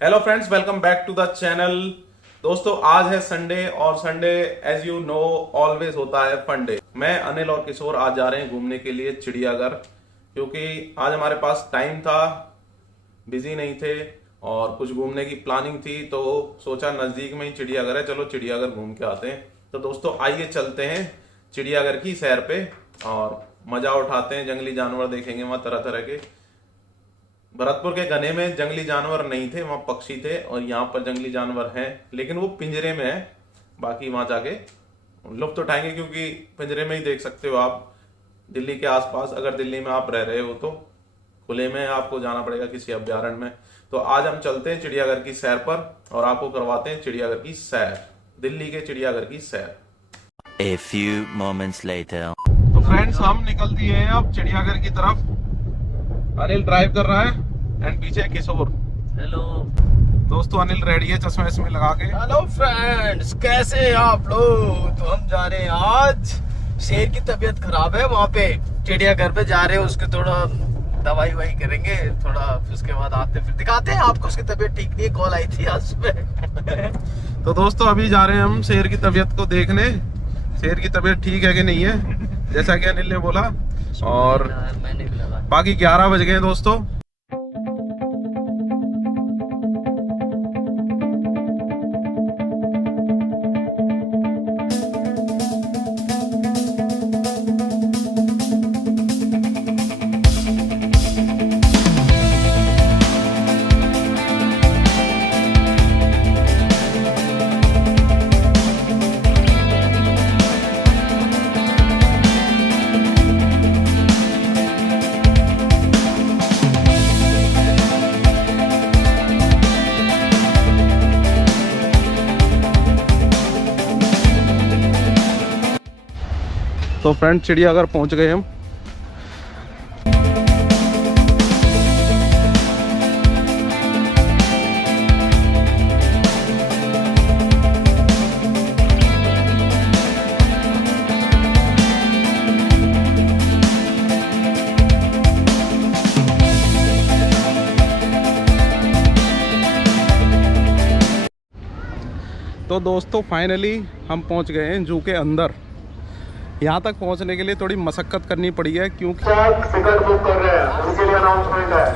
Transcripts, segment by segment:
Hello friends, welcome back to the channel. दोस्तों, आज है संडे और Sunday as you know always होता है फन डे। मैं अनिल और किशोर आज जा रहे हैं घूमने के लिए चिड़ियाघर, क्योंकि आज हमारे पास टाइम था, बिजी नहीं थे और कुछ घूमने की प्लानिंग थी, तो सोचा नजदीक में ही चिड़ियाघर है, चलो चिड़ियाघर घूम के आते हैं। तो दोस्तों आइए चलते हैं चिड़ियाघर की सैर पे और मजा उठाते हैं। जंगली जानवर देखेंगे वहां तरह तरह के। भरतपुर के घने में जंगली जानवर नहीं थे, वहां पक्षी थे, और यहाँ पर जंगली जानवर हैं लेकिन वो पिंजरे में है। बाकी वहां जाके लुत्फ उठाएंगे, क्योंकि पिंजरे में ही देख सकते हो आप। दिल्ली के आसपास अगर दिल्ली में आप रह रहे हो तो खुले में आपको जाना पड़ेगा किसी अभ्यारण्य में। तो आज हम चलते हैं चिड़ियाघर की सैर पर और आपको करवाते हैं चिड़ियाघर की सैर, दिल्ली के चिड़ियाघर की सैर। A few moments later. तो फ्रेंड्स, हम निकल दिए हैं अब चिड़ियाघर की तरफ। अनिल ड्राइव कर रहा है एंड पीछे किशोर। हेलो दोस्तों, अनिल रेडी है चश्मा इसमें लगा के। हेलो फ्रेंड्स, कैसे हैं आप लोग? तो हम जा रहे हैं आज, शेर की तबीयत खराब है, वहाँ पे चिड़ियाघर पे जा रहे हैं, उसके थोड़ा दवाई ववाई करेंगे, थोड़ा फिर उसके बाद आते हैं, फिर दिखाते हैं आपको। उसकी तबीयत ठीक नहीं है, कॉल आई थी आज सुबह। तो दोस्तों अभी जा रहे हैं हम शेर की तबीयत को देखने, शेर की तबीयत ठीक है कि नहीं है, जैसा कि अनिल ने बोला। और मैंने भी लगा। बाकी 11 बज गए हैं दोस्तों। तो फ्रेंड, चिड़ियाघर पहुंच गए हम। तो दोस्तों फाइनली हम पहुंच गए हैं जू के अंदर। यहाँ तक पहुँचने के लिए थोड़ी मशक्कत करनी पड़ी है, क्योंकि टिकट बुक कर रहे हैं उनके लिए अनाउंसमेंट है।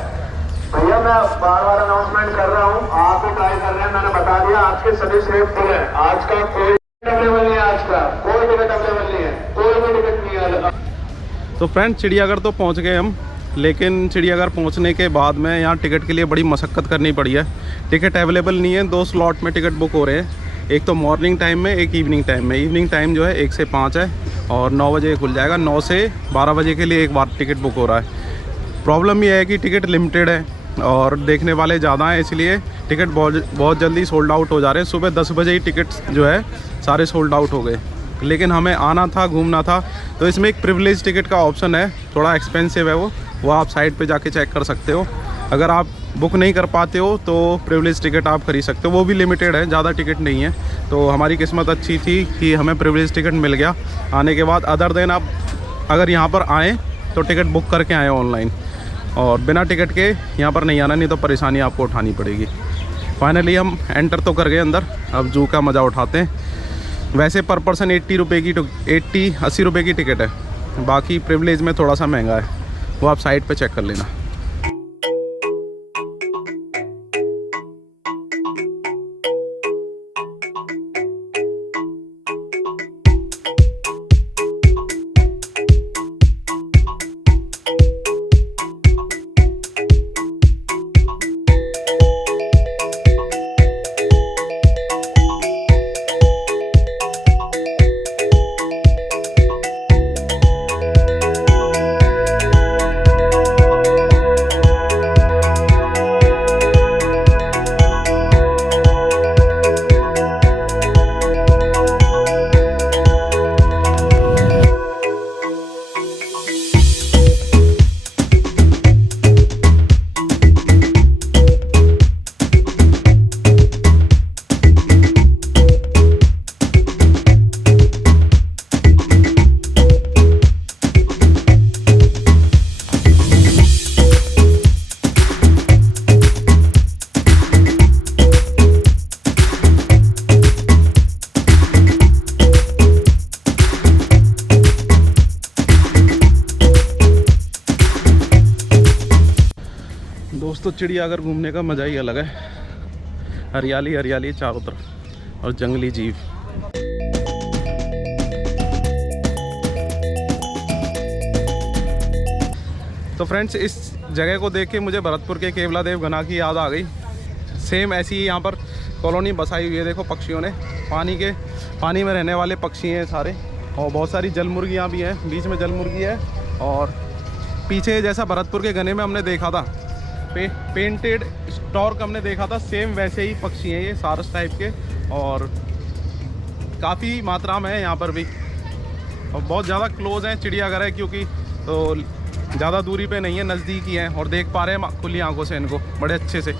भैया मैं बार बार अनाउंसमेंट कर रहा हूँ, आप भी ट्राई कर रहे हैं। मैंने बता दिया आज के सभी स्लॉट फुल है, आज का कोई अवेलेबल नहीं है, आज का कोई टिकट अवेलेबल नहीं है, कोई भी टिकट नहीं है। तो फ्रेंड, चिड़ियाघर तो पहुँच गए हम, लेकिन चिड़ियाघर पहुँचने के बाद में यहाँ टिकट के लिए बड़ी मशक्कत करनी पड़ी है। टिकट अवेलेबल नहीं है, 2 स्लॉट में टिकट बुक हो रहे हैं, एक तो मॉर्निंग टाइम में, एक इवनिंग टाइम में। इवनिंग टाइम जो है 1 से 5 है और 9 बजे खुल जाएगा। 9 से 12 बजे के लिए एक बार टिकट बुक हो रहा है। प्रॉब्लम यह है कि टिकट लिमिटेड है और देखने वाले ज़्यादा हैं, इसलिए टिकट बहुत जल्दी सोल्ड आउट हो जा रहे हैं। सुबह 10 बजे ही टिकट जो है सारे सोल्ड आउट हो गए। लेकिन हमें आना था, घूमना था, तो इसमें एक प्रिविलेज टिकट का ऑप्शन है, थोड़ा एक्सपेंसिव है वो आप साइट पे जाके चेक कर सकते हो। अगर आप बुक नहीं कर पाते हो तो प्रिविलेज टिकट आप खरीद सकते हो, वो भी लिमिटेड है, ज़्यादा टिकट नहीं है। तो हमारी किस्मत अच्छी थी कि हमें प्रिविलेज टिकट मिल गया आने के बाद। अदर देन आप अगर यहाँ पर आएँ तो टिकट बुक करके आएँ ऑनलाइन, और बिना टिकट के यहाँ पर नहीं आना, नहीं तो परेशानी आपको उठानी पड़ेगी। फाइनली हम एंटर तो कर गए अंदर, अब जू का मज़ा उठाते हैं। वैसे पर पर्सन 80 रुपये की टिकट है, बाकी प्रिविलेज में थोड़ा सा महंगा है, वो आप साइट पे चेक कर लेना। चिड़ियाघर घूमने का मज़ा ही अलग है। हरियाली हरियाली चारों तरफ और जंगली जीव। तो फ्रेंड्स, इस जगह को देख के मुझे भरतपुर के केवलादेव घना की याद आ गई। सेम ऐसी ही यहाँ पर कॉलोनी बसाई हुई है। देखो पक्षियों ने पानी में रहने वाले पक्षी हैं सारे, और बहुत सारी जल मुर्गियाँ भी हैं। बीच में जल मुर्गी है, और पीछे जैसा भरतपुर के घने में हमने देखा था पेंटेड स्टॉर्क हमने देखा था, सेम वैसे ही पक्षी हैं ये, सारस टाइप के, और काफ़ी मात्रा में है यहाँ पर भी। और बहुत ज़्यादा क्लोज है चिड़ियाघर है, क्योंकि तो ज़्यादा दूरी पे नहीं है, नज़दीक ही है, और देख पा रहे हैं खुली आंखों से इनको बड़े अच्छे से।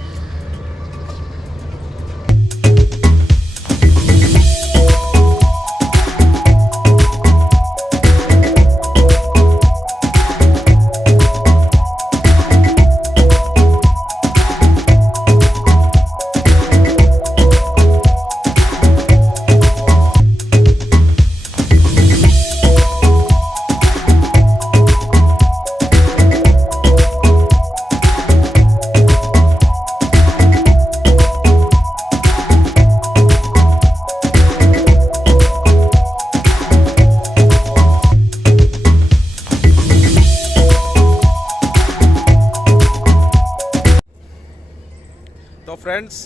तो फ्रेंड्स,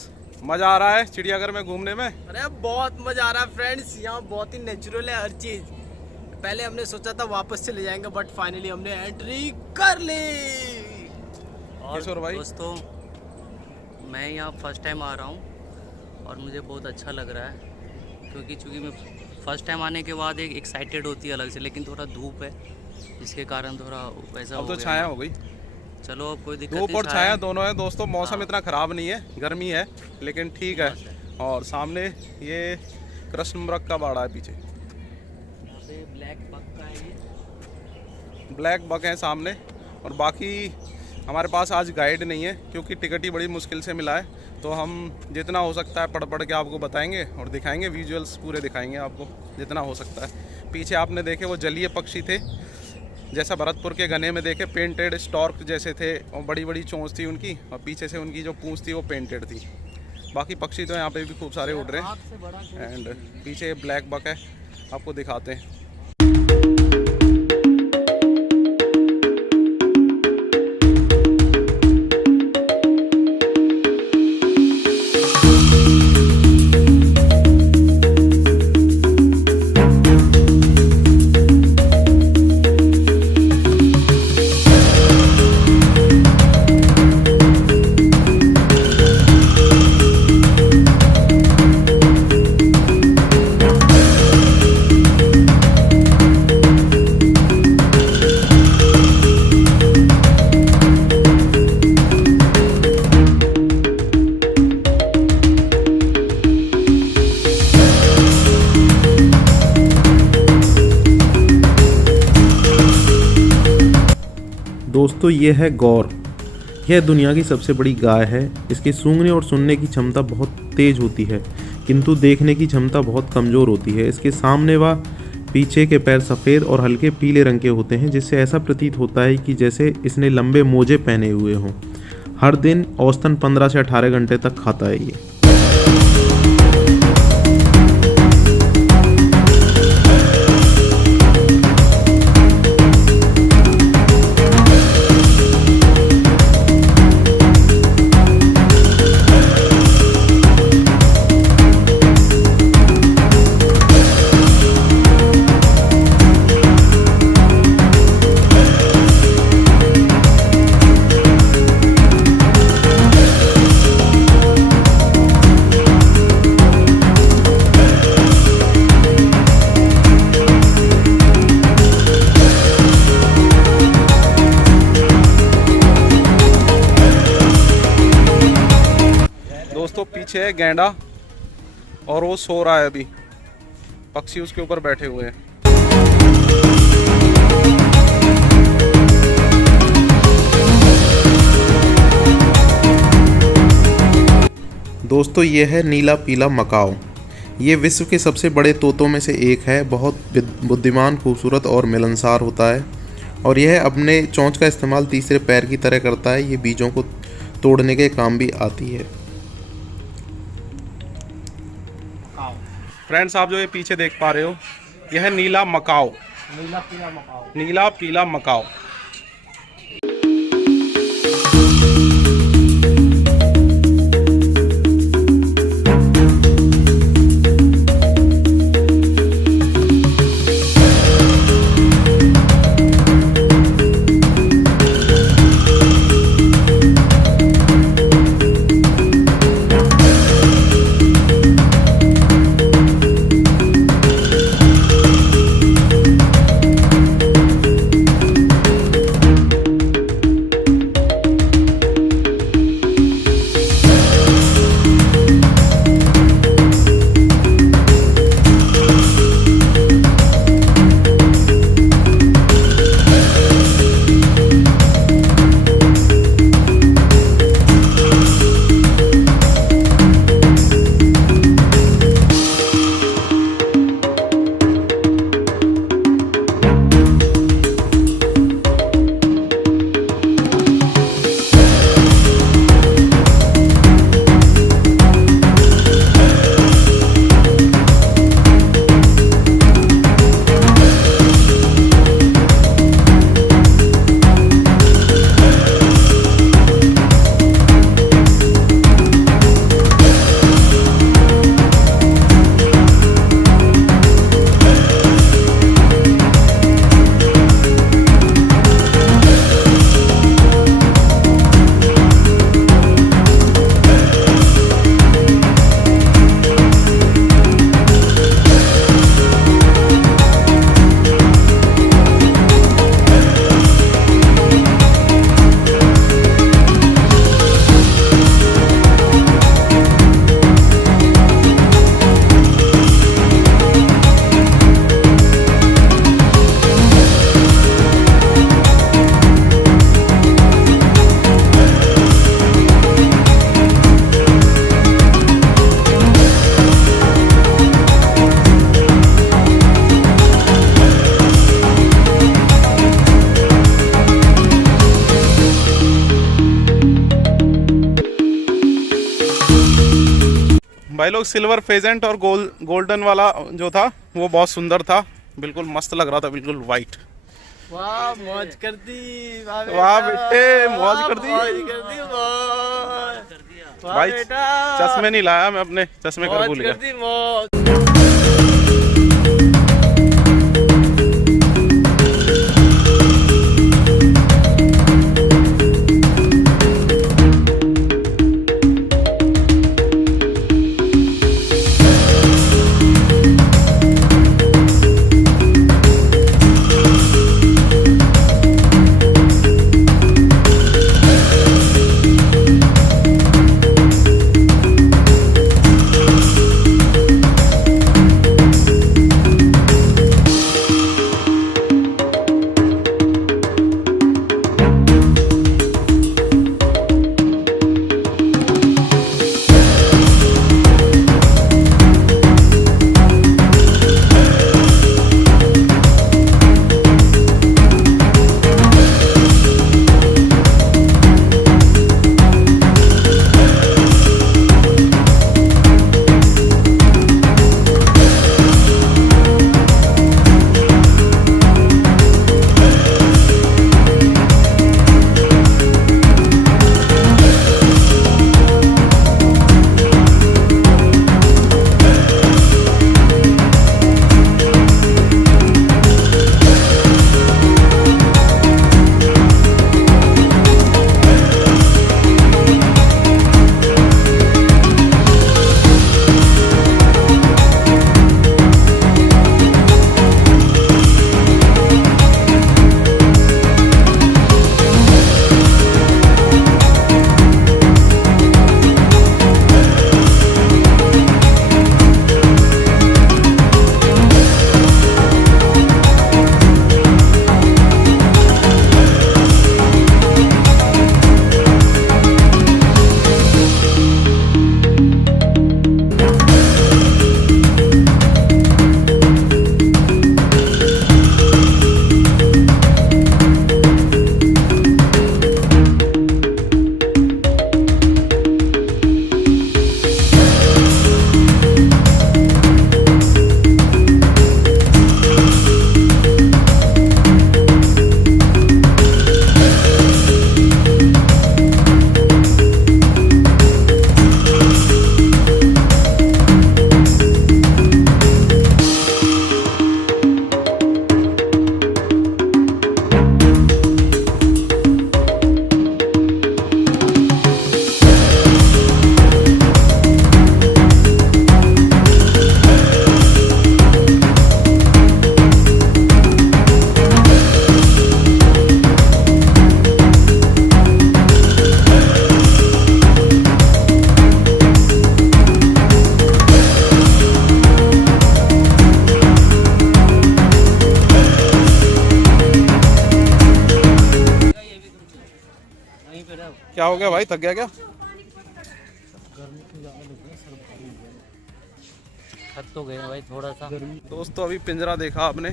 मज़ा आ रहा है चिड़ियाघर में घूमने में? अरे बहुत मजा आ रहा है फ्रेंड्स, यहाँ बहुत ही नेचुरल है हर चीज। पहले हमने सोचा था वापस चले जाएंगे, बट फाइनली हमने एंट्री कर ली। और भाई? दोस्तों, मैं यहाँ फर्स्ट टाइम आ रहा हूँ और मुझे बहुत अच्छा लग रहा है, क्योंकि मैं फर्स्ट टाइम आने के बाद एक एक्साइटेड होती है अलग से, लेकिन थोड़ा धूप है जिसके कारण थोड़ा वैसा अब तो छाया हो गई। चलो, अब कोई दिक्कत धूप नहीं, और छाया दोनों है दोस्तों। मौसम इतना ख़राब नहीं है, गर्मी है लेकिन ठीक है। और सामने ये कृष्ण मृग का बाड़ा है पीछे, यहाँ पे ब्लैक बक का है, ये ब्लैक बक है सामने। और बाकी हमारे पास आज गाइड नहीं है, क्योंकि टिकट ही बड़ी मुश्किल से मिला है। तो हम जितना हो सकता है पढ़ के आपको बताएंगे और दिखाएंगे, विजुअल्स पूरे दिखाएंगे आपको जितना हो सकता है। पीछे आपने देखे वो जलीय पक्षी थे, जैसा भरतपुर के घने में देखे पेंटेड स्टॉर्क जैसे थे, और बड़ी बड़ी चोंच थी उनकी, और पीछे से उनकी जो पूंछ थी वो पेंटेड थी। बाकी पक्षी तो यहाँ पे भी खूब सारे उड़ रहे हैं। एंड पीछे ब्लैक बक है, आपको दिखाते हैं। दोस्तों, ये है गौर। यह दुनिया की सबसे बड़ी गाय है। इसके सूंघने और सुनने की क्षमता बहुत तेज होती है, किंतु देखने की क्षमता बहुत कमज़ोर होती है। इसके सामने व पीछे के पैर सफ़ेद और हल्के पीले रंग के होते हैं, जिससे ऐसा प्रतीत होता है कि जैसे इसने लंबे मोजे पहने हुए हों। हर दिन औसतन 15 से 18 घंटे तक खाता है ये। दोस्तों, पीछे है गैंडा और वो सो रहा है अभी, पक्षी उसके ऊपर बैठे हुए हैं। दोस्तों, ये है नीला पीला मकाओ। ये विश्व के सबसे बड़े तोतों में से एक है। बहुत बुद्धिमान, खूबसूरत और मिलनसार होता है, और यह अपने चोंच का इस्तेमाल तीसरे पैर की तरह करता है। ये बीजों को तोड़ने के काम भी आती है। फ्रेंड्स, आप जो ये पीछे देख पा रहे हो, यह है नीला मकाओ। नीला पीला मकाओ। भाई लोग, सिल्वर फेजेंट और गोल्डन वाला जो था वो बहुत सुंदर था, बिल्कुल मस्त लग रहा था, बिल्कुल वाइट। वाह मौज कर दी, वाह बेटे मौज कर दी भाई। चश्मे नहीं लाया मैं, अपने चश्मे कर भूल गया। हो गया भाई, थक गया क्या? थक तो गए भाई थोड़ा सा। दोस्तों अभी पिंजरा देखा आपने,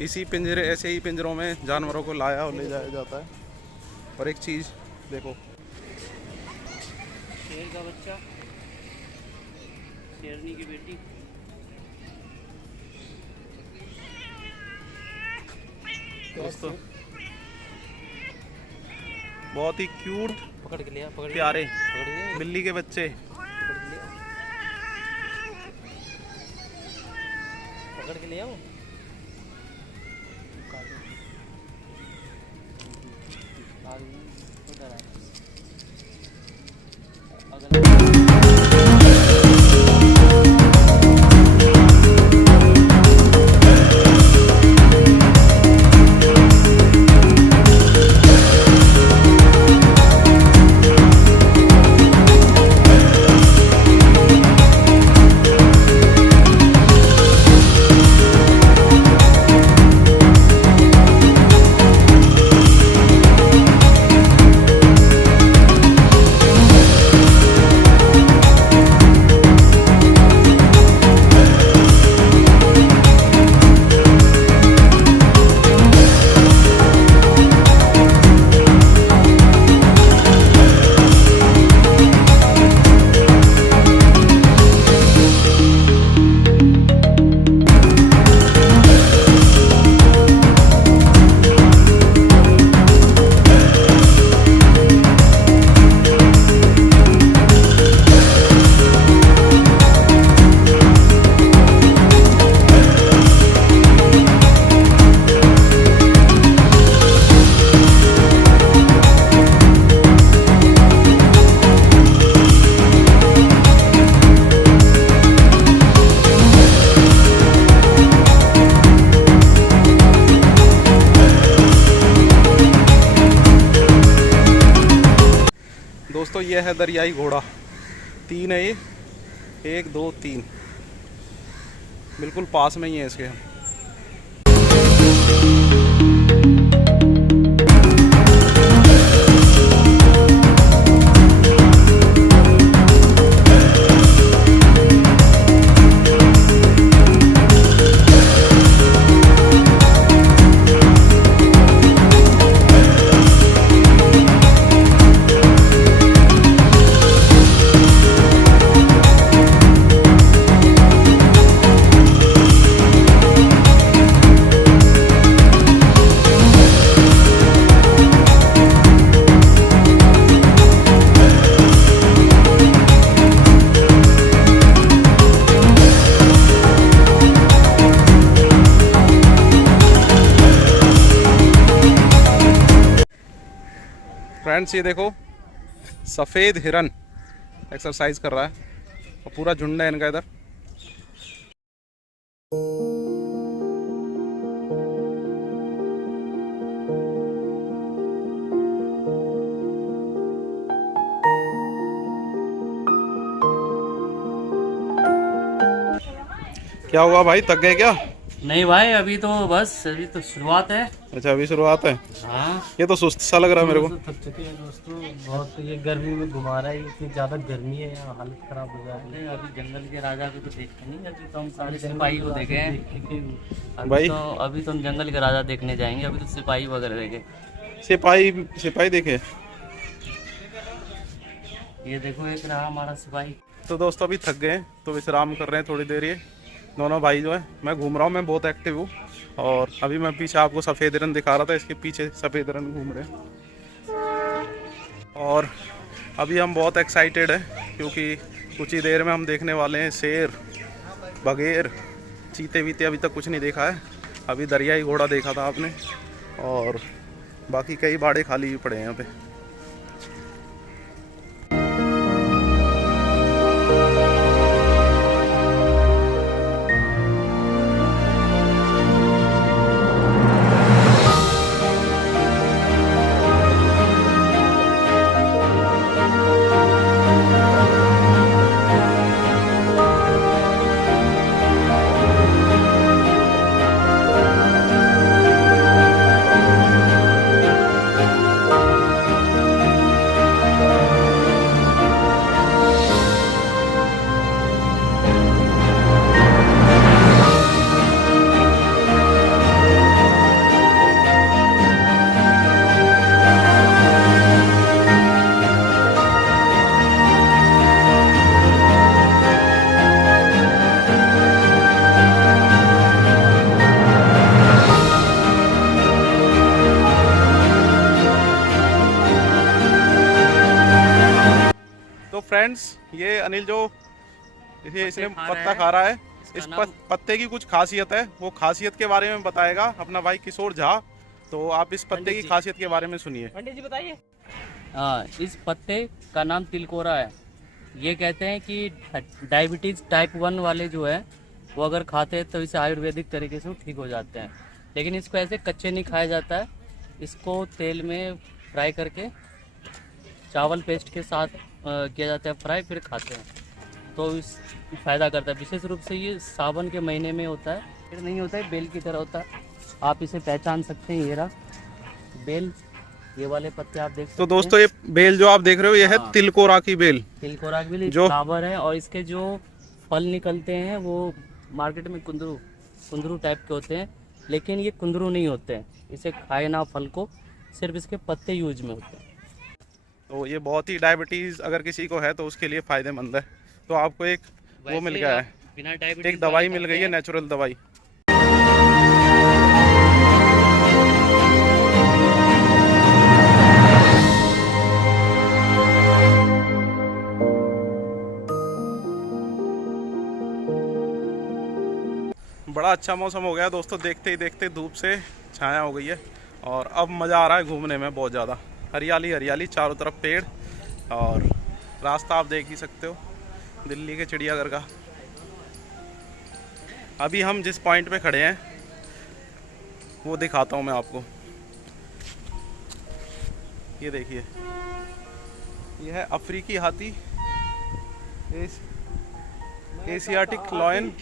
इसी पिंजरे, ऐसे ही पिंजरों में जानवरों को लाया और ले जाया जाता है। और एक चीज़ देखो, शेर का बच्चा, शेरनी की बेटी। दोस्तों बहुत ही क्यूट पकड़ के लिया, पकड़ प्यारे पकड़ लिया, बिल्ली के बच्चे। पकड़ के लिया वो। दोस्तों ये है दरियाई घोड़ा, 3 है ये, 1 2 3, बिल्कुल पास में ही है इसके। फ्रेंड्स ये देखो, सफ़ेद हिरन एक्सरसाइज कर रहा है और पूरा झुंड है इनका इधर। क्या हुआ भाई, थक गए क्या? नहीं भाई अभी तो बस, अभी तो शुरुआत है। अच्छा अभी शुरुआत है। हाँ ये तो सुस्त सा लग रहा है मेरे को। थक चुके हैं दोस्तों बहुत, ये गर्मी में घुमा रहा है, इतनी ज़्यादा गर्मी है यहाँ, हालत ख़राब हो जाए। अरे अभी जंगल के राजा को तो देखते नहीं, अभी तो हम सारे सिपाही को देखे हैं। भाई अभी तो हम जंगल के राजा देखने जाएंगे, अभी तो सिपाही वगैरह देखे। सिपाही देखे। ये देखो एक रहा हमारा सिपाही। तो दोस्तों अभी थक गए हैं तो विश्राम कर रहे हैं थोड़ी देर। ये दोनों भाई जो है, मैं घूम रहा हूँ, मैं बहुत एक्टिव हूँ। और अभी मैं पीछे आपको सफ़ेद हिरन दिखा रहा था, इसके पीछे सफ़ेद हिरन घूम रहे हैं। और अभी हम बहुत एक्साइटेड हैं क्योंकि कुछ ही देर में हम देखने वाले हैं शेर, बगेर, चीते वीते अभी तक कुछ नहीं देखा है। अभी दरियाई घोड़ा देखा था आपने, और बाकी कई बाड़े खाली भी पड़े हैं यहाँ पे। फ्रेंड्स, ये अनिल जो इसने खा पत्ता रहा है। खा रहा है, इसका इस नाम- पत्ते की कुछ खासियत है, वो खासियत के बारे में बताएगा अपना भाई किशोर झा। तो आप इस पत्ते की खासियत के बारे में सुनिए। पंडित जी बताइए। हाँ, इस पत्ते का नाम तिलकोरा है। ये कहते हैं कि डायबिटीज़ टाइप 1 वाले जो है वो अगर खाते हैं तो इसे आयुर्वेदिक तरीके से वो ठीक हो जाते हैं। लेकिन इसको ऐसे कच्चे नहीं खाया जाता है, इसको तेल में फ्राई करके चावल पेस्ट के साथ किया जाता है फ्राई, फिर खाते हैं। तो इस फ़ायदा करता है। विशेष रूप से ये सावन के महीने में होता है, फिर नहीं होता है, बेल की तरह होता है। आप इसे पहचान सकते हैं, ये रहा बेल, ये वाले पत्ते आप देख सकते तो हैं। दोस्तों ये बेल जो आप देख रहे हो, ये है हाँ। तिलकोरा की बेल। तिलकोरा के लिए जो- फ्लावर है, और इसके जो फल निकलते हैं वो मार्केट में कुंदरू टाइप के होते हैं, लेकिन ये कुंदरू नहीं होते हैं। इसे खाए ना फल को, सिर्फ इसके पत्ते यूज में होते हैं। तो ये बहुत ही डायबिटीज़ अगर किसी को है तो उसके लिए फ़ायदेमंद है। तो आपको एक वो मिल वैसे गया आप है, बिना डायबिटीज एक दवाई मिल गई है, नेचुरल दवाई। बड़ा अच्छा मौसम हो गया दोस्तों, देखते ही देखते धूप से छाया हो गई है और अब मज़ा आ रहा है घूमने में बहुत ज़्यादा। हरियाली हरियाली, चारों तरफ पेड़, और रास्ता आप देख ही सकते हो दिल्ली के चिड़ियाघर का। अभी हम जिस पॉइंट पे खड़े हैं वो दिखाता हूँ मैं आपको। ये देखिए, ये है अफ्रीकी हाथी, एशियाटिक लॉयन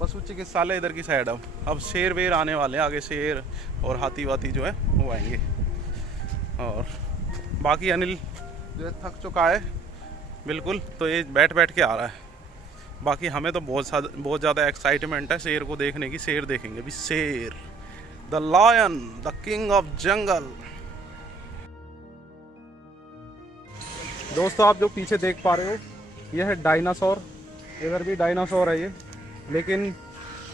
पशु चिकित्सालय इधर की साइड। अब शेर वेर आने वाले हैं आगे, शेर और हाथी वाती जो है वो आएंगे। और बाकी अनिल जो है थक चुका है बिल्कुल, तो ये बैठ बैठ के आ रहा है। बाकी हमें तो बहुत ज़्यादा एक्साइटमेंट है शेर को देखने की। शेर देखेंगे अभी, शेर, the lion, the king of jungle. दोस्तों आप जो पीछे देख पा रहे हो, यह है डायनासोर। इधर भी डायनासोर है ये, लेकिन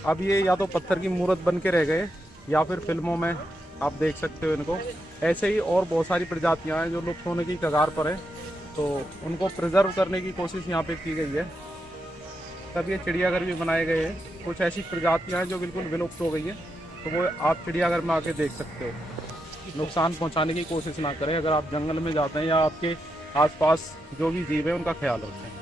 अब ये या तो पत्थर की मूर्त बन के रह गए या फिर फिल्मों में आप देख सकते हो इनको। ऐसे ही और बहुत सारी प्रजातियां हैं जो लुप्त होने की कगार पर है, तो उनको प्रिजर्व करने की कोशिश यहाँ पे की गई है। तब ये चिड़ियाघर भी बनाए गए हैं। कुछ ऐसी प्रजातियां हैं जो बिल्कुल विलुप्त हो गई है, तो वो आप चिड़ियाघर में आके देख सकते हो। नुकसान पहुँचाने की कोशिश ना करें अगर आप जंगल में जाते हैं, या आपके आसपास जो भी जीव है उनका ख्याल रखें।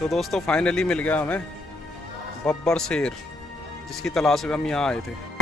तो दोस्तों फाइनली मिल गया हमें बब्बर शेर, जिसकी तलाश में हम यहाँ आए थे।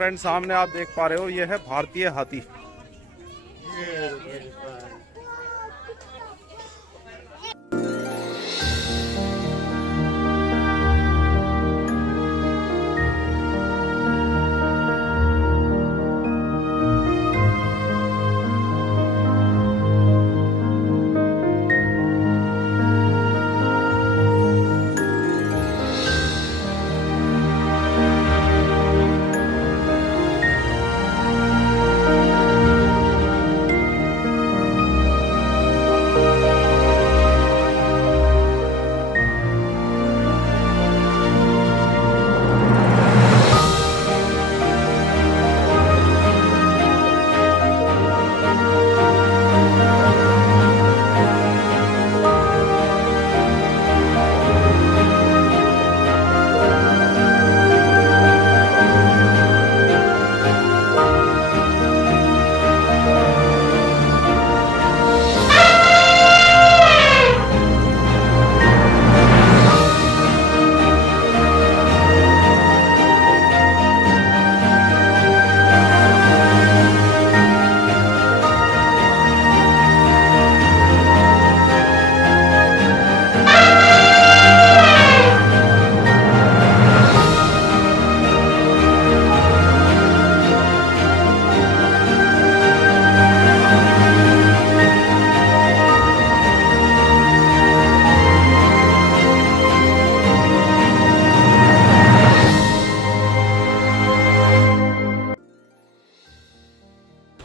फ्रेंड सामने आप देख पा रहे हो, ये है भारतीय हाथी।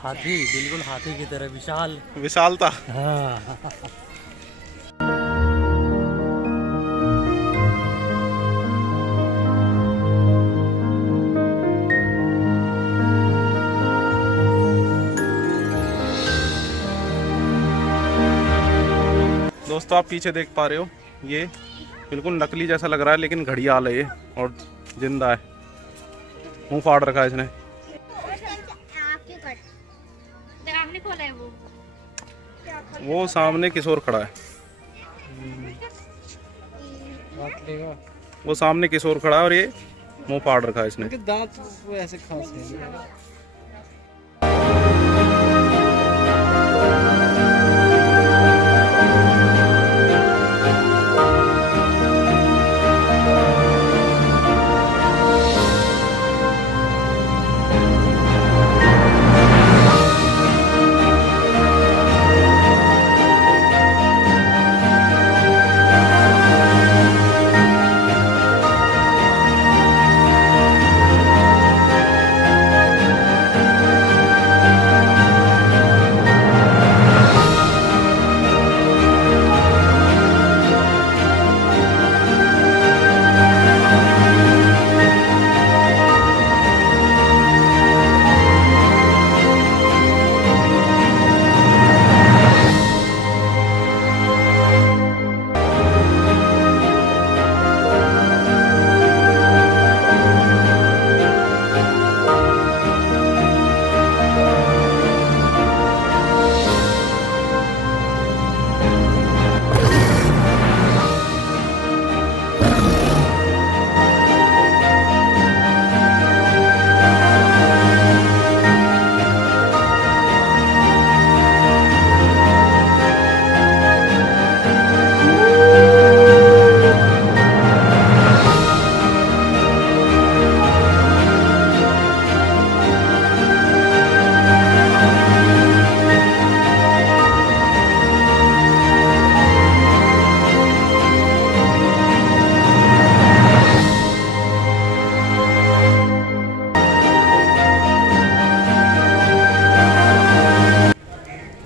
हाथी, बिल्कुल हाथी की तरह विशाल। विशालता। हाँ। दोस्तों आप पीछे देख पा रहे हो, ये बिल्कुल नकली जैसा लग रहा है लेकिन घड़ियाल है ये, और जिंदा है। मुंह फाड़ रखा है इसने। आपने खोला है वो सामने किशोर खड़ा है, वो सामने किशोर खड़ा है और ये मुंह फाड़ रखा है इसने। दांत वो ऐसे खास है।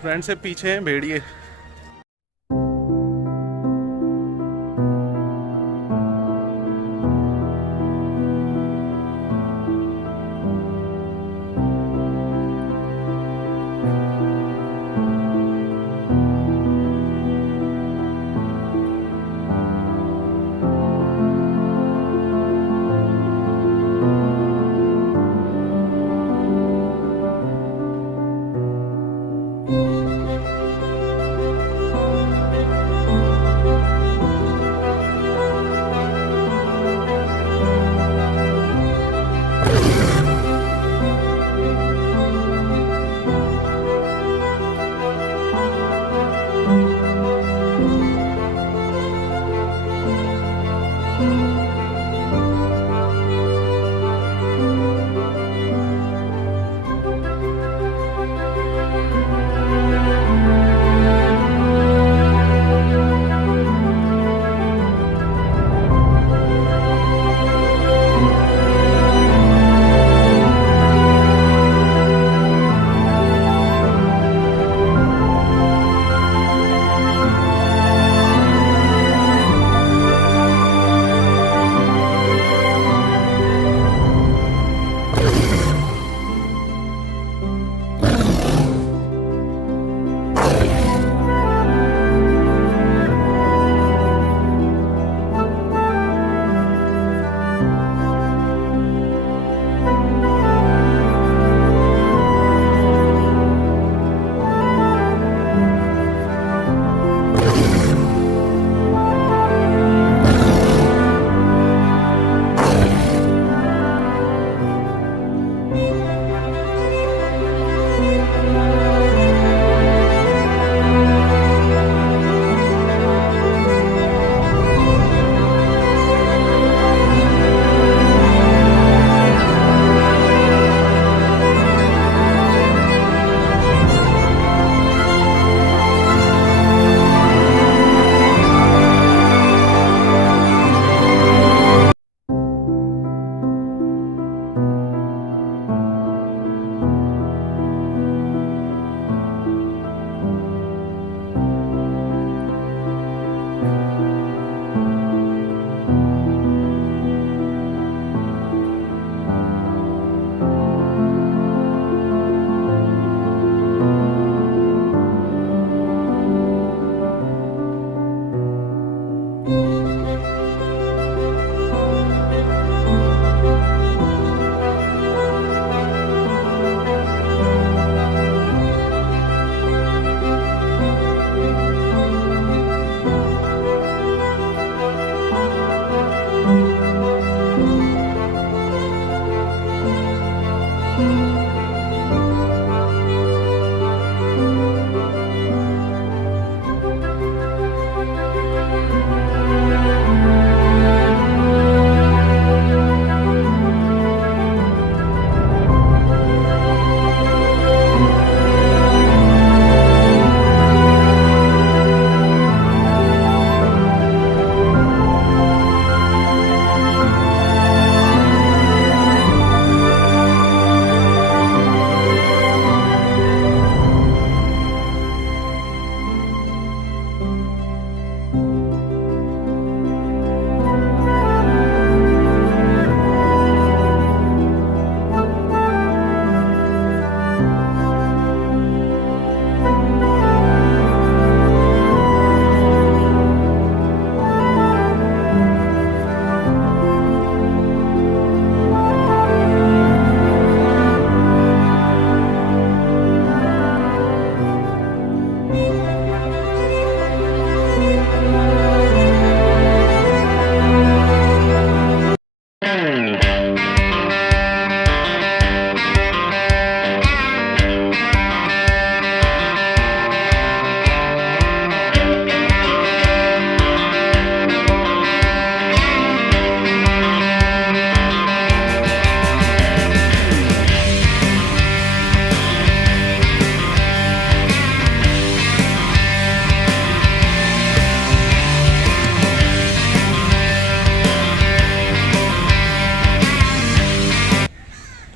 फ्रेंड से पीछे हैं भेड़िए।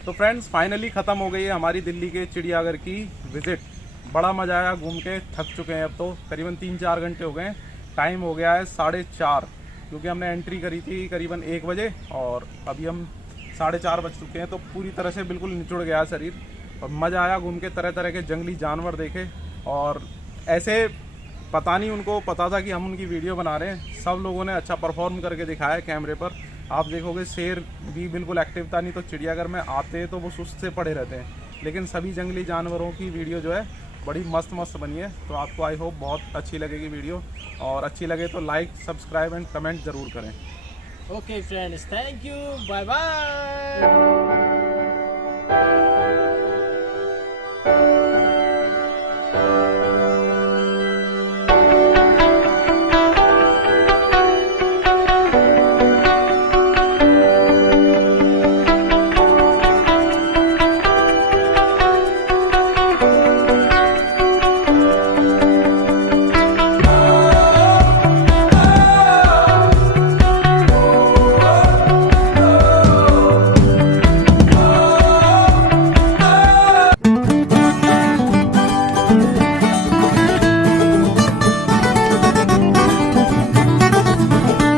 तो फ्रेंड्स फाइनली ख़त्म हो गई है हमारी दिल्ली के चिड़ियाघर की विज़िट। बड़ा मज़ा आया, घूम के थक चुके हैं अब तो, करीबन 3-4 घंटे हो गए। टाइम हो गया है 4:30, क्योंकि हमने एंट्री करी थी करीबन 1 बजे और अभी हम 4:30 बज चुके हैं। तो पूरी तरह से बिल्कुल निचुड़ गया है शरीर, और मज़ा आया घूम के। तरह तरह के जंगली जानवर देखे, और ऐसे पता नहीं उनको पता था कि हम उनकी वीडियो बना रहे हैं। सब लोगों ने अच्छा परफॉर्म करके दिखाया कैमरे पर। आप देखोगे शेर भी बिल्कुल एक्टिव था, नहीं तो चिड़ियाघर में आते तो वो सुस्त से पड़े रहते हैं। लेकिन सभी जंगली जानवरों की वीडियो जो है बड़ी मस्त बनी है। तो आपको आई होप बहुत अच्छी लगेगी वीडियो, और अच्छी लगे तो लाइक, सब्सक्राइब एंड कमेंट ज़रूर करें। Okay friends, thank you, bye bye.